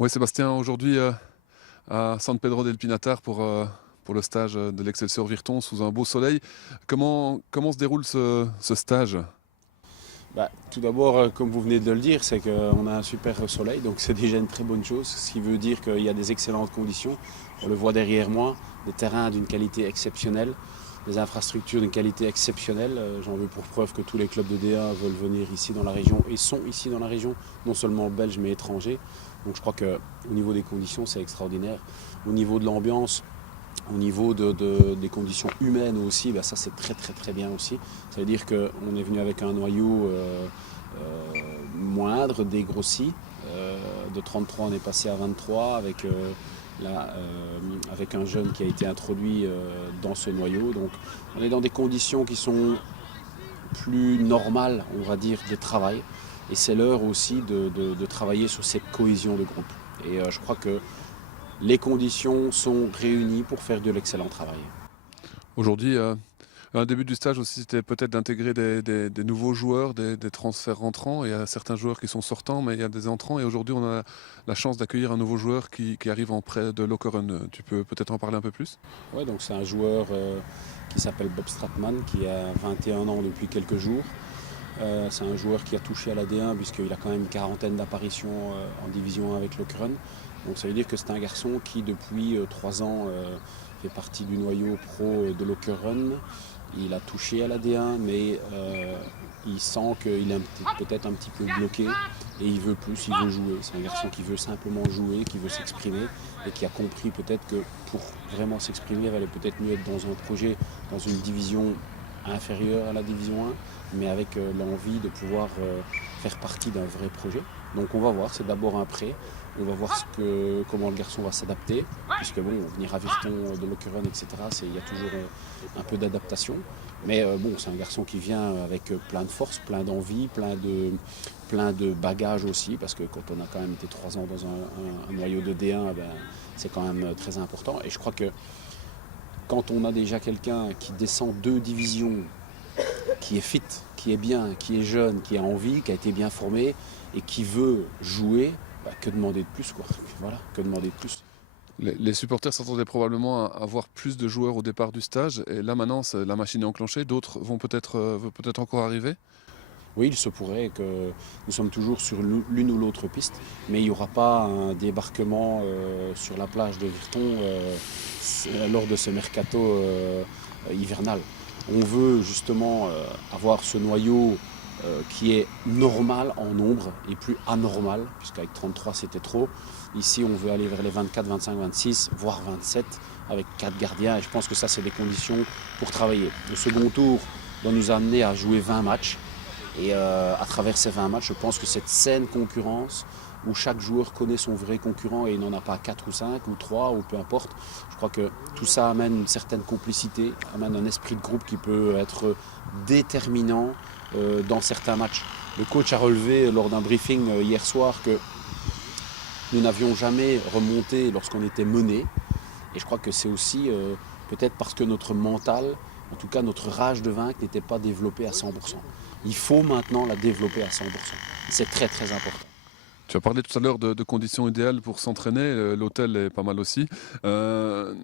Oui, Sébastien, aujourd'hui à San Pedro del Pinatar pour le stage de l'Excelsior Virton sous un beau soleil. Comment se déroule ce stage? Tout d'abord, comme vous venez de le dire, c'est qu'on a un super soleil, donc c'est déjà une très bonne chose, ce qui veut dire qu'il y a des excellentes conditions. On le voit derrière moi, des terrains d'une qualité exceptionnelle, des infrastructures d'une qualité exceptionnelle. J'en veux pour preuve que tous les clubs de D1 veulent venir ici dans la région et sont ici dans la région, non seulement belges mais étrangers. Donc je crois qu'au niveau des conditions, c'est extraordinaire. Au niveau de l'ambiance, au niveau des conditions humaines aussi, ça c'est très très très bien aussi. Ça veut dire qu'on est venu avec un noyau moindre, dégrossi. De 33 on est passé à 23 avec un jeune qui a été introduit dans ce noyau. Donc on est dans des conditions qui sont plus normales, on va dire, de travail. Et c'est l'heure aussi de travailler sur cette cohésion de groupe. Et je crois que les conditions sont réunies pour faire de l'excellent travail. Aujourd'hui, un début du stage aussi, c'était peut-être d'intégrer des nouveaux joueurs, des transferts rentrants. Il y a certains joueurs qui sont sortants, mais il y a des entrants. Et aujourd'hui, on a la chance d'accueillir un nouveau joueur qui arrive en prêt de Lokeren. Tu peux peut-être en parler un peu plus? Ouais, donc c'est un joueur qui s'appelle Bob Stratman, qui a 21 ans depuis quelques jours. C'est un joueur qui a touché à la D1 puisqu'il a quand même une quarantaine d'apparitions en Division 1 avec Lokeren. Donc ça veut dire que c'est un garçon qui depuis 3 ans fait partie du noyau pro de Lokeren. Il a touché à la D1 mais il sent qu'il est peut-être un petit peu bloqué et il veut plus, il veut jouer. C'est un garçon qui veut simplement jouer, qui veut s'exprimer et qui a compris peut-être que pour vraiment s'exprimer, il valait peut-être mieux être dans un projet, dans une division inférieure à la division 1, mais avec l'envie de pouvoir faire partie d'un vrai projet. Donc on va voir, c'est d'abord un prêt, on va voir comment le garçon va s'adapter, puisque bon, venir à Virton de Lokeren, etc., il y a toujours un peu d'adaptation. Mais bon, c'est un garçon qui vient avec plein de force, plein d'envie, plein de bagages aussi, parce que quand on a quand même été 3 ans dans un noyau de D1, c'est quand même très important. Et je crois que quand on a déjà quelqu'un qui descend 2 divisions, qui est fit, qui est bien, qui est jeune, qui a envie, qui a été bien formé et qui veut jouer, que demander de plus, quoi. Voilà, que demander de plus. Les supporters s'attendaient probablement à voir plus de joueurs au départ du stage. Et là, maintenant, la machine est enclenchée. D'autres vont peut-être encore arriver. Oui, il se pourrait que nous sommes toujours sur l'une ou l'autre piste, mais il n'y aura pas un débarquement sur la plage de Virton lors de ce mercato hivernal. On veut justement avoir ce noyau qui est normal en nombre et plus anormal, puisqu'avec 33 c'était trop. Ici on veut aller vers les 24, 25, 26, voire 27 avec 4 gardiens et je pense que ça c'est des conditions pour travailler. Le second tour doit nous amener à jouer 20 matchs. Et à travers ces 20 matchs, je pense que cette saine concurrence, où chaque joueur connaît son vrai concurrent et il n'en a pas 4 ou 5 ou 3 ou peu importe, je crois que tout ça amène une certaine complicité, amène un esprit de groupe qui peut être déterminant dans certains matchs. Le coach a relevé lors d'un briefing hier soir que nous n'avions jamais remonté lorsqu'on était mené. Et je crois que c'est aussi peut-être parce que notre mental, en tout cas notre rage de vaincre n'était pas développé à 100%. Il faut maintenant la développer à 100%. C'est très très important. Tu as parlé tout à l'heure de conditions idéales pour s'entraîner. L'hôtel est pas mal aussi. Euh,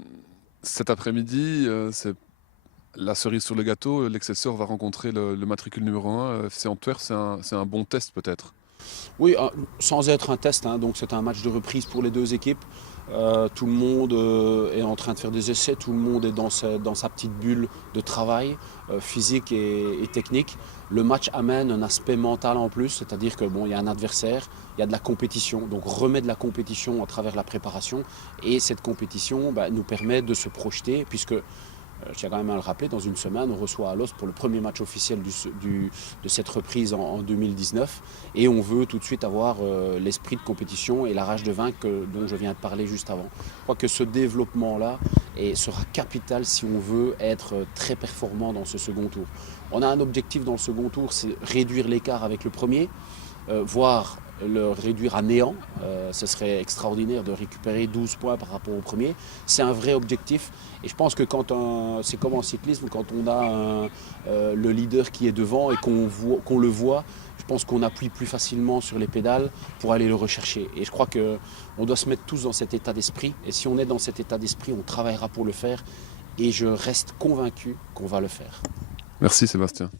Cet après-midi, c'est la cerise sur le gâteau. L'Excelsior va rencontrer le matricule numéro 1, FC Antwerp. C'est un bon test peut-être. Oui, sans être un test, hein, donc c'est un match de reprise pour les deux équipes. Tout le monde est en train de faire des essais, tout le monde est dans sa petite bulle de travail physique et technique. Le match amène un aspect mental en plus, c'est-à-dire que bon, il y a un adversaire, il y a de la compétition, donc remet de la compétition à travers la préparation et cette compétition nous permet de se projeter puisque je tiens quand même à le rappeler, dans une semaine, on reçoit Alost pour le premier match officiel de cette reprise en 2019. Et on veut tout de suite avoir l'esprit de compétition et la rage de vaincre dont je viens de parler juste avant. Je crois que ce développement-là sera capital si on veut être très performant dans ce second tour. On a un objectif dans le second tour, c'est réduire l'écart avec le premier, voire le réduire à néant. Ce serait extraordinaire de récupérer 12 points par rapport au premier. C'est un vrai objectif. Et je pense que c'est comme en cyclisme, quand on a le leader qui est devant et qu'on le voit, je pense qu'on appuie plus facilement sur les pédales pour aller le rechercher. Et je crois qu'on doit se mettre tous dans cet état d'esprit. Et si on est dans cet état d'esprit, on travaillera pour le faire. Et je reste convaincu qu'on va le faire. Merci Sébastien.